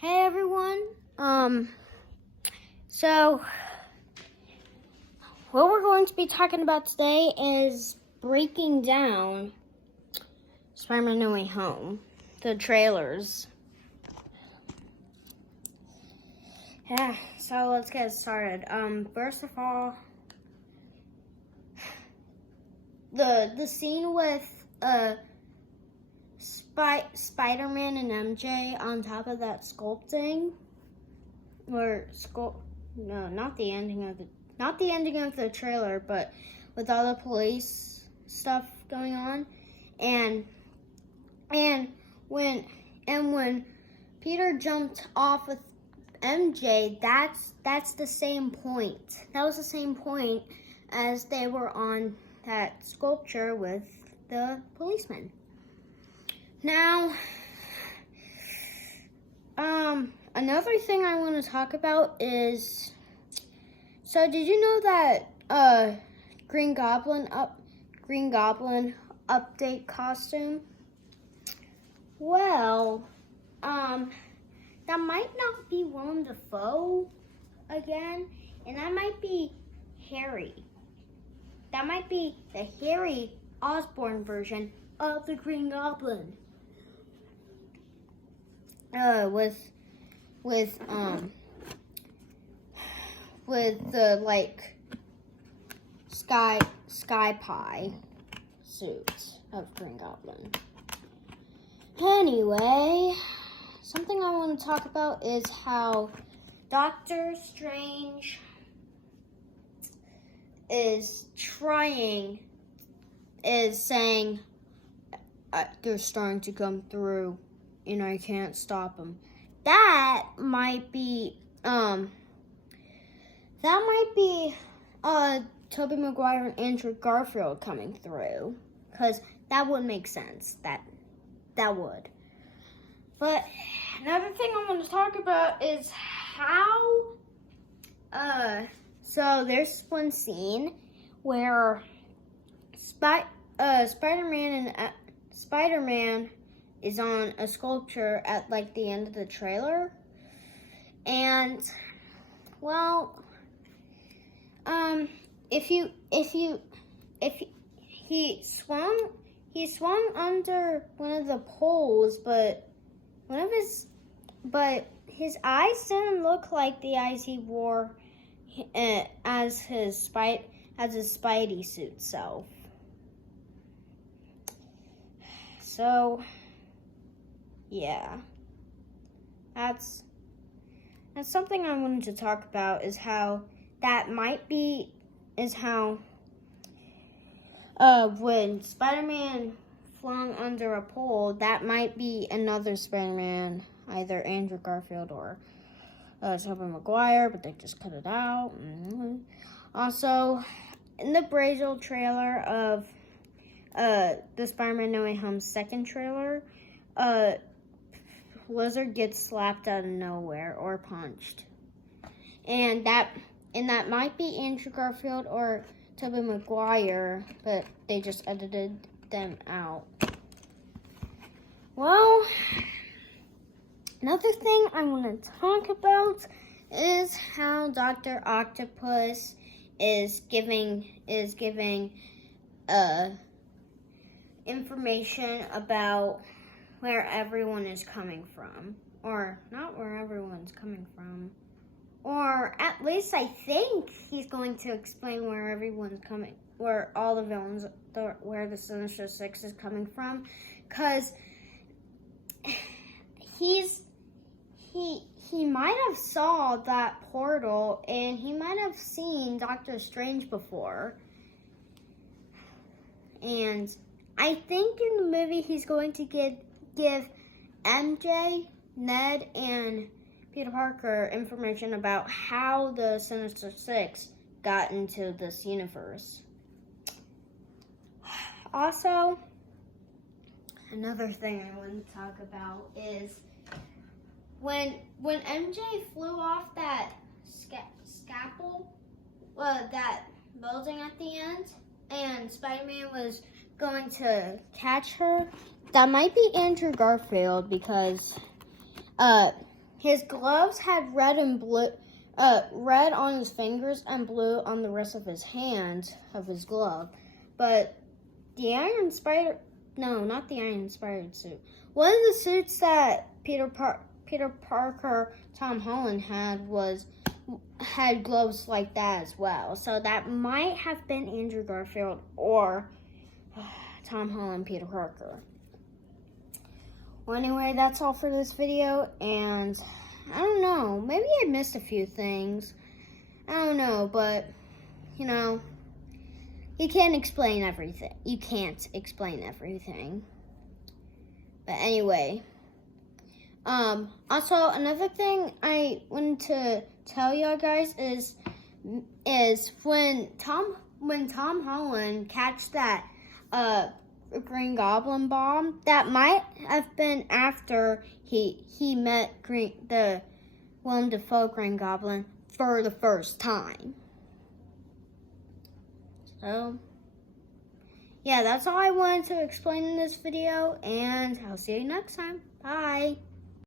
Hey everyone. So what we're going to be talking about today is breaking down Spiderman No Way Home, the trailers. Yeah, so let's get started. First of all, the scene with Spider-Man and MJ on top of that sculpting, no, not the ending of the trailer, but with all the police stuff going on, and when Peter jumped off with MJ, that's the same point. That was the same point as they were on that sculpture with the policeman. Now, another thing I want to talk about is, so did you know that Green Goblin update costume? Well, that might not be Willem Dafoe again, and that might be Harry. That might be the Harry Osborn version of the Green Goblin. With the like sky pie suit of Green Goblin. Anyway, something I want to talk about is how Doctor Strange is saying they're starting to come through and I can't stop them. That might be Tobey Maguire and Andrew Garfield coming through, because that would make sense. That would. But another thing I want to talk about is how so there's one scene where Spider-Man is on a sculpture at like the end of the trailer, and well, if he swung under one of the poles, but his eyes didn't look like the eyes he wore as his Spidey suit self. So yeah, that's something I wanted to talk about, is how when Spider-Man flung under a pole, that might be another Spider-Man, either Andrew Garfield or Tobey Maguire, but they just cut it out. Also, in the Brazil trailer of the Spider-Man No Way Home second trailer, Lizard gets slapped out of nowhere or punched, and that might be Andrew Garfield or Tobey Maguire, but they just edited them out. Well, another thing I want to talk about is how Dr. Octopus is giving information about where everyone is coming from, or not where everyone's coming from, or at least I think he's going to explain where everyone's coming, where all the villains, where the Sinister Six is coming from, because he might have saw that portal, and he might have seen Doctor Strange before, and I think in the movie he's going to give MJ, Ned, and Peter Parker information about how the Sinister Six got into this universe. Also, another thing I want to talk about is when MJ flew off that scaffold, that building at the end, and Spider-Man was going to catch her. That might be Andrew Garfield, because his gloves had red and blue, red on his fingers and blue on the rest of his hands of his glove. But the Iron Spider, no, not the Iron Spider suit. One of the suits that Peter Parker, Tom Holland had gloves like that as well. So that might have been Andrew Garfield or Tom Holland, Peter Parker. Well, anyway, that's all for this video, and I don't know, maybe I missed a few things. I don't know, but, you know, you can't explain everything. You can't explain everything. But anyway, also another thing I wanted to tell y'all guys is when Tom Holland catch that Green Goblin bomb, that might have been after he met the Willem Dafoe Green Goblin for the first time. So, yeah, that's all I wanted to explain in this video, and I'll see you next time. Bye.